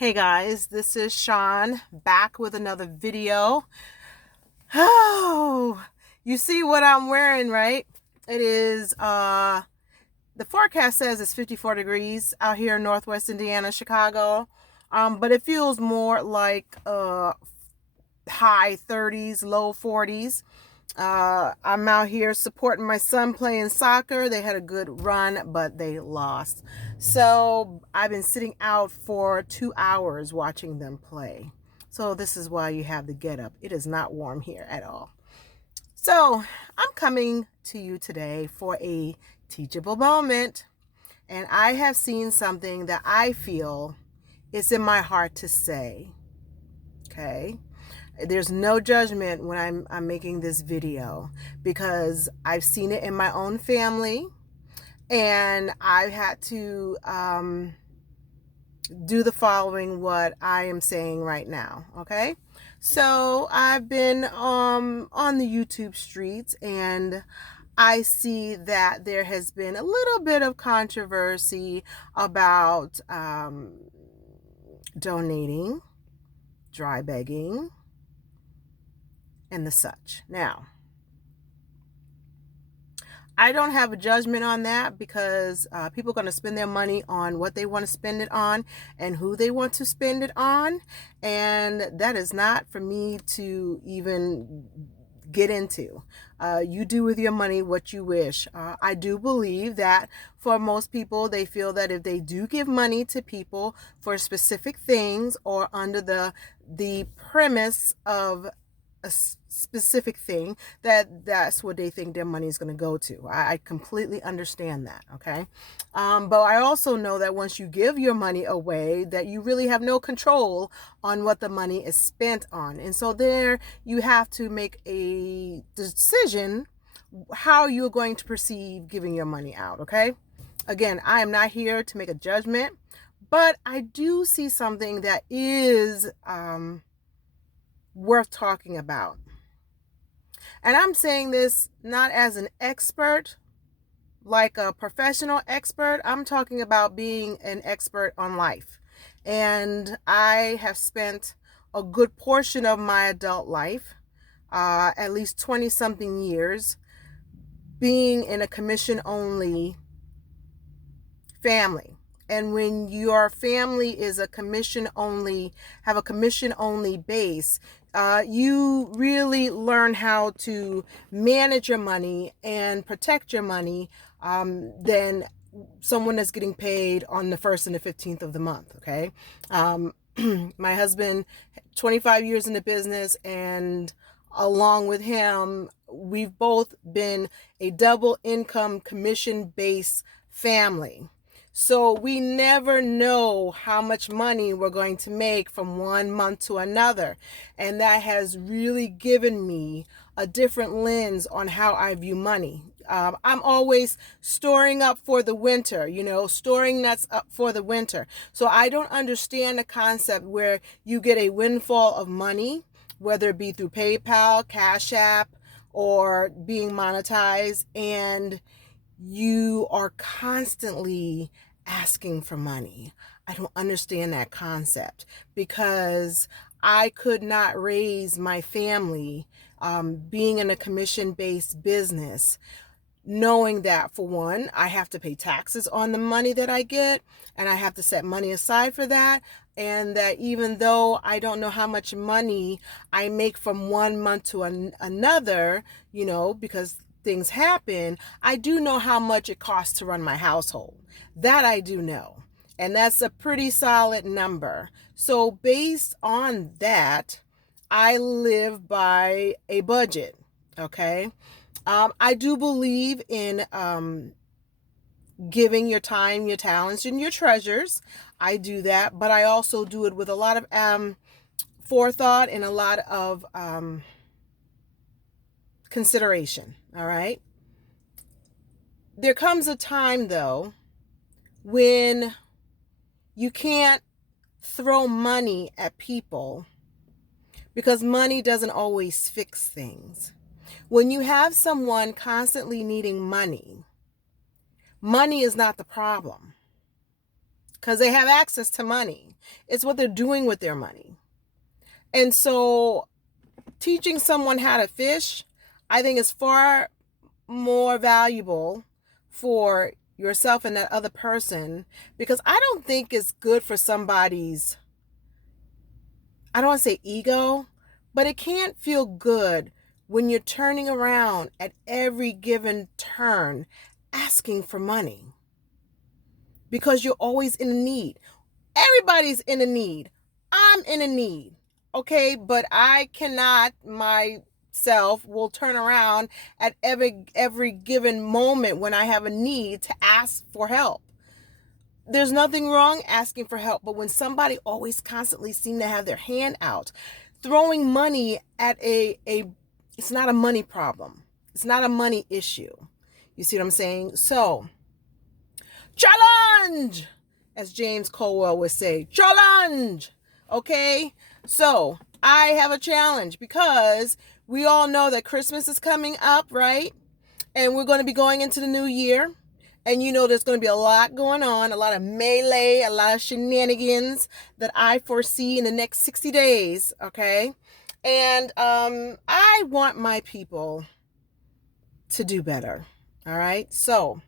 Hey guys, this is Sean back with another video. Oh, you see what I'm wearing, right? It is the forecast says it's 54 degrees out here in Northwest Indiana, Chicago. But it feels more like high 30s, low 40s. I'm out here supporting my son playing soccer. They had a good run, but they lost. So I've been sitting out for 2 hours watching them play. So this is why you have the get up. It is not warm here at all. So I'm coming to you today for a teachable moment. And I have seen something that I feel is in my heart to say. Okay. There's no judgment when I'm making this video because I've seen it in my own family and I've had to do the following what I am saying right now. Okay. So I've been on the YouTube streets and I see that there has been a little bit of controversy about donating, dry begging, and the such. Now, I don't have a judgment on that because people are going to spend their money on what they want to spend it on and who they want to spend it on. And that is not for me to even get into. You do with your money what you wish. I do believe that for most people, they feel that if they do give money to people for specific things or under the premise of a specific thing, that's what they think their money is going to go to. I completely understand that. Okay. But I also know that once you give your money away, that you really have no control on what the money is spent on. And so there you have to make a decision how you're going to perceive giving your money out. Okay. Again, I am not here to make a judgment, but I do see something that is worth talking about. And I'm saying this not as an expert, like a professional expert. I'm talking about being an expert on life. And I have spent a good portion of my adult life, at least 20 something years, being in a commission only family. And when your family is a commission only, have a commission only base, you really learn how to manage your money and protect your money than someone that's getting paid on the 1st and the 15th of the month. Okay. My husband, 25 years in the business, and along with him, we've both been a double income commission based family. So we never know how much money we're going to make from one month to another. And that has really given me a different lens on how I view money. I'm always storing up for the winter, storing nuts up for the winter. So I don't understand the concept where you get a windfall of money, whether it be through PayPal, Cash App, or being monetized, and you are constantly asking for money. I don't understand that concept because I could not raise my family being in a commission-based business, knowing that, for one, I have to pay taxes on the money that I get, and I have to set money aside for that. And that even though I don't know how much money I make from one month to another, because things happen, I do know how much it costs to run my household. That I do know. And that's a pretty solid number. So based on that, I live by a budget. Okay. I do believe in giving your time, your talents, and your treasures. I do that, but I also do it with a lot of forethought and a lot of consideration. All right. There comes a time, though, when you can't throw money at people because money doesn't always fix things. When you have someone constantly needing money, money is not the problem. because they have access to money. It's what they're doing with their money. And so teaching someone how to fish, I think, is far more valuable for yourself and that other person, because I don't think it's good for somebody's, I don't want to say ego, but it can't feel good when you're turning around at every given turn asking for money, because you're always in a need. Everybody's in a need. I'm in a need. Okay, but I cannot myself will turn around at every given moment when I have a need to ask for help. There's nothing wrong asking for help, but when somebody always constantly seem to have their hand out, throwing money at it's not a money problem. It's not a money issue. You see what I'm saying? So, challenge, as James Colwell would say, challenge. Okay? So, I have a challenge because we all know that Christmas is coming up, right? And we're going to be going into the new year. And you know there's going to be a lot going on, a lot of melee, a lot of shenanigans that I foresee in the next 60 days, okay? And I want my people to do better, all right? So,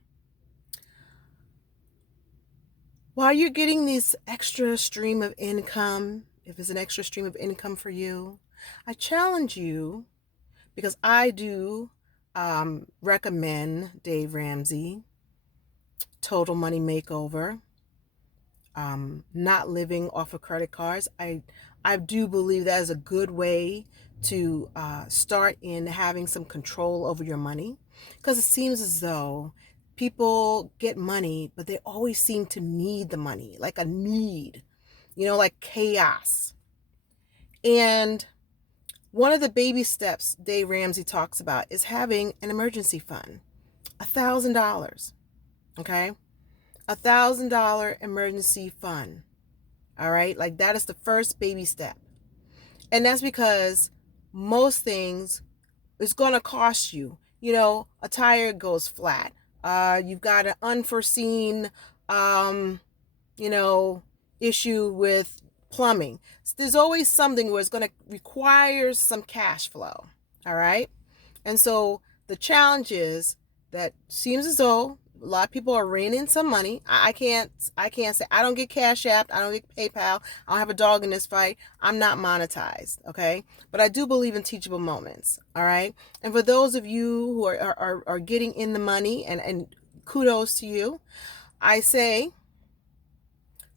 while you're getting this extra stream of income, if it's an extra stream of income for you, I challenge you, because I do recommend Dave Ramsey, Total Money Makeover, not living off of credit cards. I do believe that is a good way to start in having some control over your money, because it seems as though people get money, but they always seem to need the money, like a need, like chaos. And one of the baby steps Dave Ramsey talks about is having an emergency fund, $1,000, okay? $1,000 emergency fund. All right. Like, that is the first baby step. And that's because most things is going to cost you. A tire goes flat. You've got an unforeseen, issue with plumbing. So there's always something where it's going to require some cash flow. All right. And so the challenge is that seems as though a lot of people are reining in some money. I can't say I don't get Cash App. I don't get PayPal. I don't have a dog in this fight. I'm not monetized. Okay. But I do believe in teachable moments. All right. And for those of you who are getting in the money, and kudos to you, I say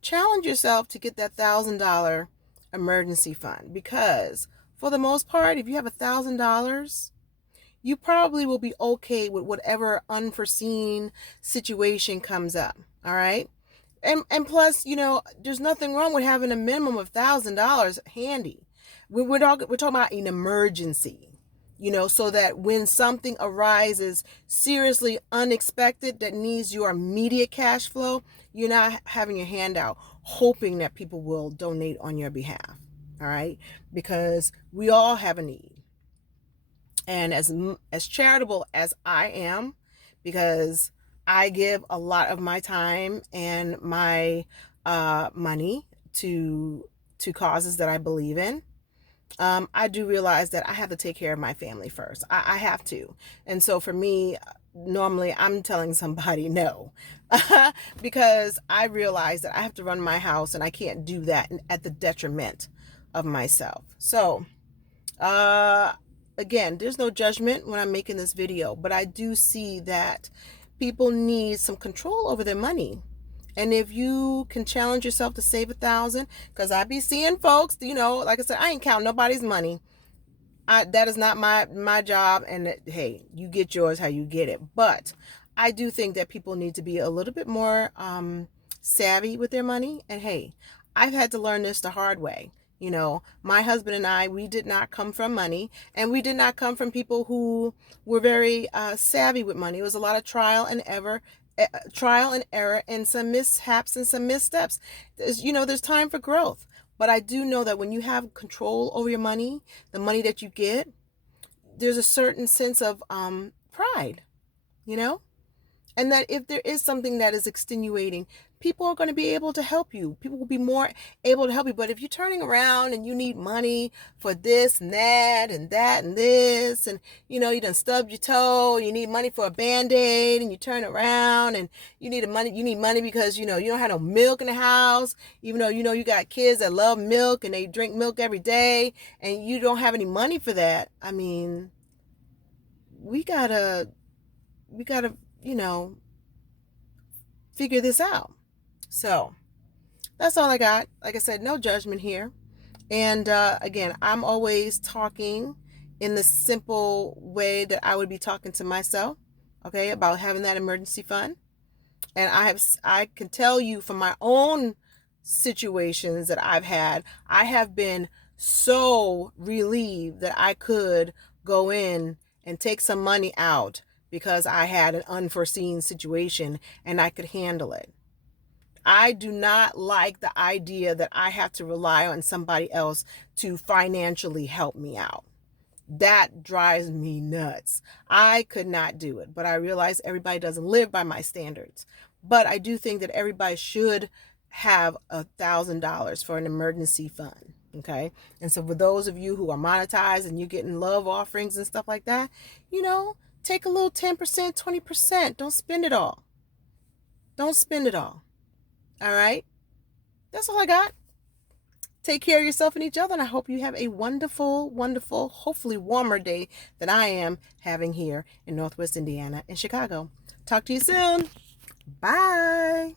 challenge yourself to get that $1,000 emergency fund, because for the most part, if you have $1,000, you probably will be okay with whatever unforeseen situation comes up. All right. And plus, there's nothing wrong with having a minimum of $1,000 handy. We're talking about an emergency, so that when something arises seriously unexpected that needs your immediate cash flow, you're not having your hand out hoping that people will donate on your behalf. All right. Because we all have a need. And as charitable as I am, because I give a lot of my time and my money to causes that I believe in, I do realize that I have to take care of my family first. I have to. And so for me, normally I'm telling somebody no, because I realize that I have to run my house and I can't do that at the detriment of myself. So, again, there's no judgment when I'm making this video, but I do see that people need some control over their money. And if you can challenge yourself to save $1,000, because I be seeing folks, like I said, I ain't counting nobody's money. That is not my job. And hey, you get yours how you get it. But I do think that people need to be a little bit more savvy with their money. And hey, I've had to learn this the hard way. My husband and I, we did not come from money, and we did not come from people who were very savvy with money. It was a lot of trial and error, and some mishaps and some missteps. There's time for growth. But I do know that when you have control over your money, the money that you get, there's a certain sense of pride, and that if there is something that is extenuating, people are going to be able to help you. People will be more able to help you. But if you're turning around and you need money for this and that and that and this, and you done stubbed your toe, you need money for a band-aid, and you turn around and you need money because you don't have no milk in the house, even though you got kids that love milk and they drink milk every day, and you don't have any money for that. I mean, we gotta figure this out. So that's all I got. Like I said, no judgment here. And again, I'm always talking in the simple way that I would be talking to myself, okay, about having that emergency fund. And I can tell you from my own situations that I've had, I have been so relieved that I could go in and take some money out because I had an unforeseen situation and I could handle it. I do not like the idea that I have to rely on somebody else to financially help me out. That drives me nuts. I could not do it, but I realize everybody doesn't live by my standards. But I do think that everybody should have $1,000 for an emergency fund. Okay. And so for those of you who are monetized and you're getting love offerings and stuff like that, take a little 10%, 20%. Don't spend it all. Don't spend it all. All right. That's all I got. Take care of yourself and each other, and I hope you have a wonderful, wonderful, hopefully warmer day than I am having here in Northwest Indiana and Chicago. Talk to you soon. Bye.